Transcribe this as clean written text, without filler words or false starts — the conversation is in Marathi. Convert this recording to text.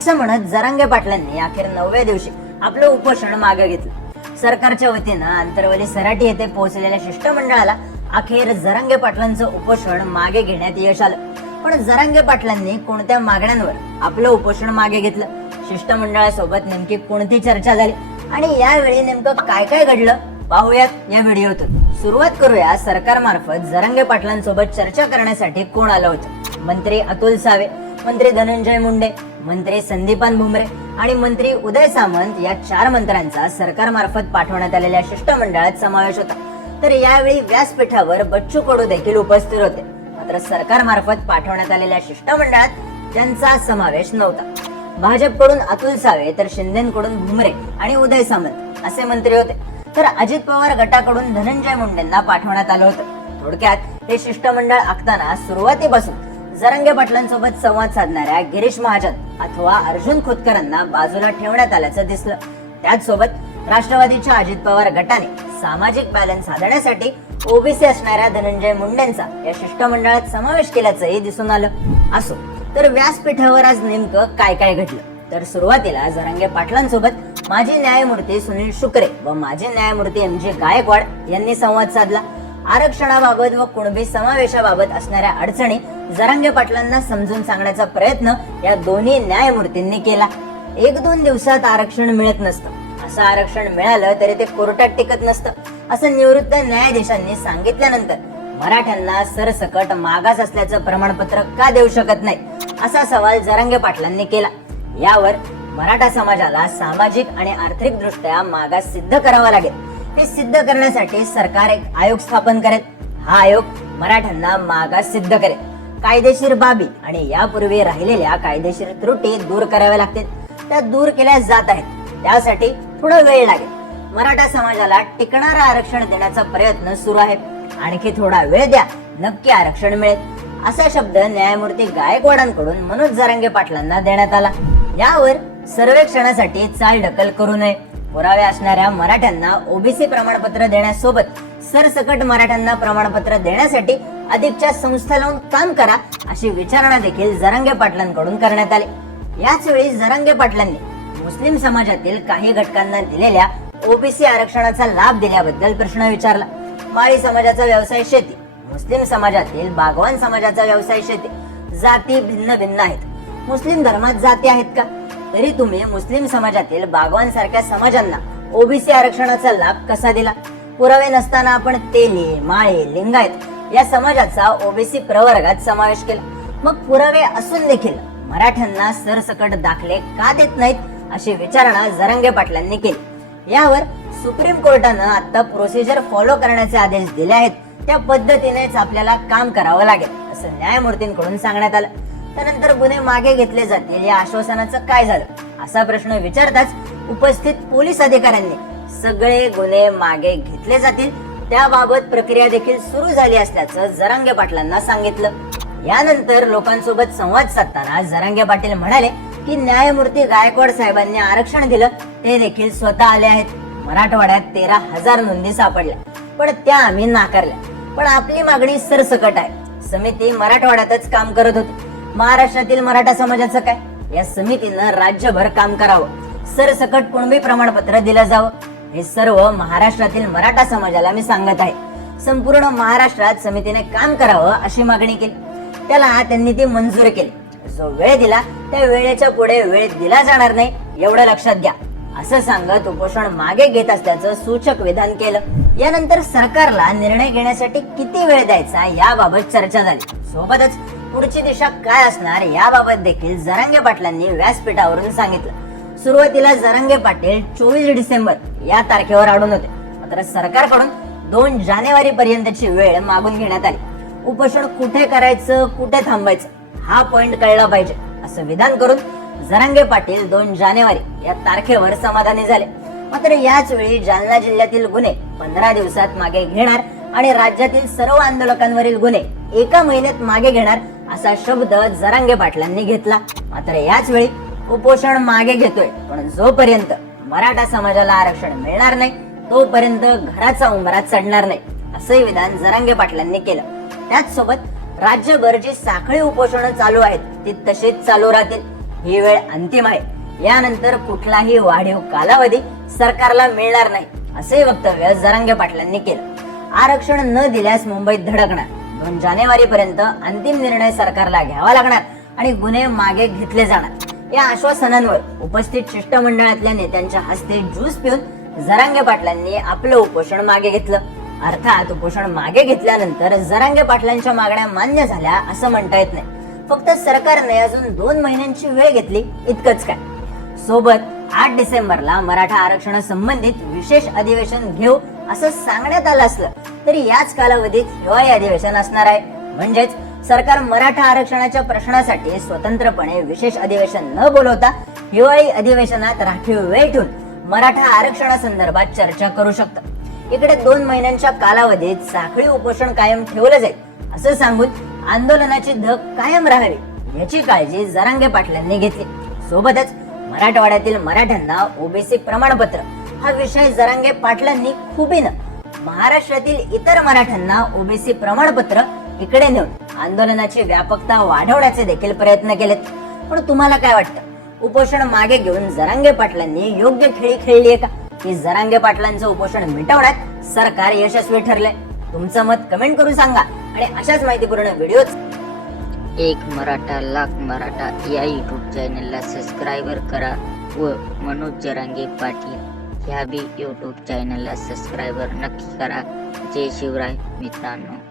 असं म्हणत जरांगे पाटलांनी अखेर 9व्या दिवशी आपलं उपोषण मागे घेतलं। सरकारच्या वतीनं आंतरवली सराटी येथे पोहोचलेल्या शिष्टमंडळाला अखेर जरांगे पाटलांचं उपोषण मागे घेण्यात यश आलं। पण जरांगे पाटलांनी कोणत्या मागण्यांवर आपलं उपोषण मागे घेतलं, शिष्टमंडळासोबत नेमकी कोणती चर्चा झाली आणि यावेळी नेमकं काय काय घडलं पाहूयात या व्हिडिओतून। सुरुवात करूया सरकारमार्फत जरांगे पाटलांसोबत चर्चा करण्यासाठी कोण आलं होतं। मंत्री अतुल सावे, मंत्री धनंजय मुंडे, मंत्री संदीपान भुमरे आणि मंत्री उदय सामंत या 4 मंत्र्यांचा सरकारमार्फत पाठवण्यात आलेल्या शिष्टमंडळात समावेश होता। तर यावेळी व्यासपीठावर बच्चू कडू देखील उपस्थित होते। मात्र सरकारमार्फत पाठवण्यात आलेल्या शिष्टमंडळात त्यांचा समावेश नव्हता। भाजपकडून अतुल सावे तर शिंदेकडून भुमरे आणि उदय सामंत असे मंत्री होते। तर अजित पवार गटाकडून धनंजय मुंडेंना पाठवण्यात आलं होतं। थोडक्यात हे शिष्टमंडळ आखताना सुरुवातीपासून जरांगे पाटलांसोबत संवाद साधणाऱ्या गिरीश महाजन अथवा अर्जुन खोतकरांना बाजूला ठेवण्यात आल्याचं दिसलं। त्याचसोबत राष्ट्रवादीच्या अजित पवार गटाने सामाजिक बॅलन्स साधण्यासाठी ओबीसी असणाऱ्या धनंजय मुंडेंचा या शिष्टमंडळात समावेश केल्याचंही दिसून आलं। असो, तर व्यासपीठावर आज नेमकं काय काय घडलं, तर सुरुवातीला जरांगे पाटलांसोबत माजी न्यायमूर्ती सुनील शुक्रे व माजी न्यायमूर्ती MG गायकवाड यांनी संवाद साधला। आरक्षणाबाबत व कुणबी समावेशाबाबत असणाऱ्या अडचणी जरांगे पाटलांना समजून सांगण्याचा प्रयत्न या दोन्ही न्यायमूर्तींनी केला। 1-2 दिवसात आरक्षण मिळत नसतं, असं आरक्षण मिळालं तरी ते कोर्टात टिकत नसतं असं निवृत्त न्यायाधीशांनी सांगितल्यानंतर मराठ्यांना सरसकट मागास असल्याचं प्रमाणपत्र का देऊ शकत नाही, असा सवाल जरांगे पाटलांनी केला। यावर मराठा समाजाला सामाजिक आणि आर्थिक दृष्ट्या मागास सिद्ध करावा लागेल। हे सिद्ध करण्यासाठी सरकार एक आयोग स्थापन करेल। हा आयोग मराठ्यांना मागास सिद्ध करेल। कायदेशीर बाबी आणि यापूर्वी राहिलेल्या कायदेशीर त्रुटी दूर कराव्या लागतील, त्या दूर केल्या जात आहेत। त्यासाठी थोडा वेळ लागेल। मराठा समाजाला टिकणारं आरक्षण देण्याचा प्रयत्न सुरू आहे। आणखी थोडा वेळ द्या, नक्की आरक्षण मिळेल, असा शब्द न्यायमूर्ती गायकवाडांकडून मनोज जरांगे पाटलांना देण्यात आला। यावर सर्वेक्षणासाठी चालढकल करू नये, पुरावे असणाऱ्या मराठ्यांना ओबीसी प्रमाणपत्र देण्यासोबत सरसकट मराठ्यांना प्रमाणपत्र देण्यासाठी अधिकच्या संस्था लावून काम करा, अशी विचारणा देखील जरांगे पाटलांकडून करण्यात आली। याच वेळी जरांगे पाटलांनी मुस्लिम समाजातील काही घटकांना दिलेल्या ओबीसी आरक्षणाचा लाभ दिल्याबद्दल प्रश्न विचारला। माळी समाजाचा व्यवसाय शेती, मुस्लिम समाजातील बागवान समाजाचा व्यवसाय शेती, जाती भिन्न भिन्न आहेत। मुस्लिम धर्मात जाती आहेत का? तरी तुम्ही मुस्लिम समाजातील बागवान सारख्या समाजांना ओबीसी आरक्षणाचा लाभ कसा दिला? पुरावे नसताना आपण तेली, माळी, लिंगायत या समाजाचा ओबीसी प्रवर्गात समावेश केला। मग पुरावे असून देखील मराठ्यांना सरसकट दाखले का देत नाहीत, अशी विचारणा जरांगे पाटलांनी केली। यावर सुप्रीम कोर्टानं आता प्रोसिजर फॉलो करण्याचे आदेश दिले आहेत, त्या पद्धतीनेच आपल्याला काम करावं लागेल, असं न्यायमूर्तींकडून सांगण्यात आलं। त्यानंतर गुन्हे मागे घेतले जातील या आश्वासनाचं काय झालं, असा प्रश्न विचारताच उपस्थित पोलीस अधिकाऱ्यांनी सगळे गुन्हे मागे घेतले जातील, त्याबाबत प्रक्रिया देखील सुरू झाली असल्याचं जरांगे पाटलांना सांगितलं। यानंतर लोकांसोबत संवाद साधताना जरांगे पाटील म्हणाले की न्यायमूर्ती गायकवाड साहेबांनी आरक्षण दिलं, ते देखील स्वतः आले आहेत। मराठवाड्यात 13,000 नोंदी सापडल्या, पण त्या आम्ही नाकारल्या। पण आपली मागणी सरसकट आहे। समिती मराठवाड्यातच काम करत होती, महाराष्ट्रातील मराठा समाजाचं काय? या समितीनं राज्यभर काम करावं, सरसकट कुणबी प्रमाणपत्र दिलं जावं, हे सर्व महाराष्ट्रातील मराठा समाजाला मी सांगत आहे। संपूर्ण महाराष्ट्रात समितीने काम करावं अशी मागणी केली, त्याला त्यांनी ती मंजूर केली। जो वेळ दिला त्या वेळेच्या पुढे वेळ दिला जाणार नाही, एवढं लक्षात घ्या, असं सांगत उपोषण मागे घेत असल्याचं सूचक विधान केलं। यानंतर सरकारला निर्णय घेण्यासाठी किती वेळ द्यायचा याबाबत चर्चा झाली। सोबतच पुढची दिशा काय असणार याबाबत देखील जरांगे पाटलांनी व्यासपीठावरून सांगितलं। सुरुवातीला जरांगे पाटील 24 डिसेंबर या तारखेवर अडून होते, मात्र सरकारकडून 2 जानेवारी पर्यंतची वेळ मागून घेण्यात आली। उपोषण कुठे करायचं, कुठे थांबायचं हा पॉइंट कळला पाहिजे, असं विधान करून जरांगे पाटील 2 जानेवारी या तारखेवर समाधानी झाले। मात्र याच वेळी जालना जिल्ह्यातील गुन्हे 15 दिवसात मागे घेणार आणि राज्यातील सर्व आंदोलकांवरील गुन्हे 1 महिन्यात मागे घेणार, असा शब्द जरांगे पाटलांनी घेतला। मात्र याच वेळी उपोषण मागे घेतोय, पण जोपर्यंत मराठा समाजाला आरक्षण मिळणार नाही तोपर्यंत घराचा उंबरा चढणार नाही, असंही विधान जरांगे पाटलांनी केलं। त्याचसोबत राज्यभर जी साखळी उपोषणं चालू आहेत ती तशीच चालू राहतील। ही वेळ अंतिम आहे, यानंतर कुठलाही वाढीव कालावधी सरकारला मिळणार नाही, असे वक्तव्य जरांगे पाटलांनी केलं। आरक्षण न दिल्यास मुंबईत धडकणार, 2 जानेवारी पर्यंत अंतिम निर्णय सरकारला घ्यावा लागणार आणि गुन्हे मागे घेतले जाणार, या आश्वासनांवर उपस्थित शिष्टमंडळातल्या नेत्यांच्या हस्ते ज्यूस पिऊन जरांगे पाटलांनी आपलं उपोषण मागे घेतलं। अर्थात उपोषण मागे घेतल्यानंतर जरांगे पाटलांच्या मागण्या मान्य झाल्या असं म्हणता येत नाही, फक्त सरकारने अजून 2 महिन्यांची वेळ घेतली इतकंच काय। सोबत 8 डिसेंबरला मराठा आरक्षणासंबंधित विशेष अधिवेशन घेऊ असं सांगण्यात आलं असलं तरी याच कालावधीत हिवाळी अधिवेशन असणार आहे, म्हणजेच सरकार मराठा आरक्षणाच्या प्रश्नासाठी स्वतंत्रपणे विशेष अधिवेशन न बोलवता हिवाळी अधिवेशनात राखीव वेळ ठेवून मराठा आरक्षणासंदर्भात चर्चा करू शकतं। इकडे 2 महिन्यांच्या कालावधीत साखळी उपोषण कायम ठेवलं जाईल असं सांगून आंदोलनाची धग कायम राहावी याची काळजी जरांगे पाटलांनी घेतली। सोबतच मराठवाड्यातील मराठ्यांना ओबीसी प्रमाणपत्र हा विषय जरांगे पाटलांनी खुबीनं महाराष्ट्रातील इतर मराठ्यांना ओबीसी प्रमाणपत्र इकडे नेऊन आंदोलनाची व्यापकता वाढवण्याचे देखील प्रयत्न केलेत। पण तुम्हाला काय वाटतं, उपोषण मागे घेऊन जरांगे पाटलांनी योग्य खेळी खेळली आहे का, की जरांगे पाटलांचं उपोषण मिटवण्यात सरकार यशस्वी ठरलंय? तुमचं मत कमेंट करून सांगा आणि अशाच माहितीपूर्ण व्हिडिओ एक मराठा लाख मराठा या यूट्यूब चॅनलला सबस्क्राईबर करा व मनोज जरांगे पाटील ह्या बी यूट्यूब चॅनलला सबस्क्राईबर नक्की करा। जय शिवराय मित्रांनो।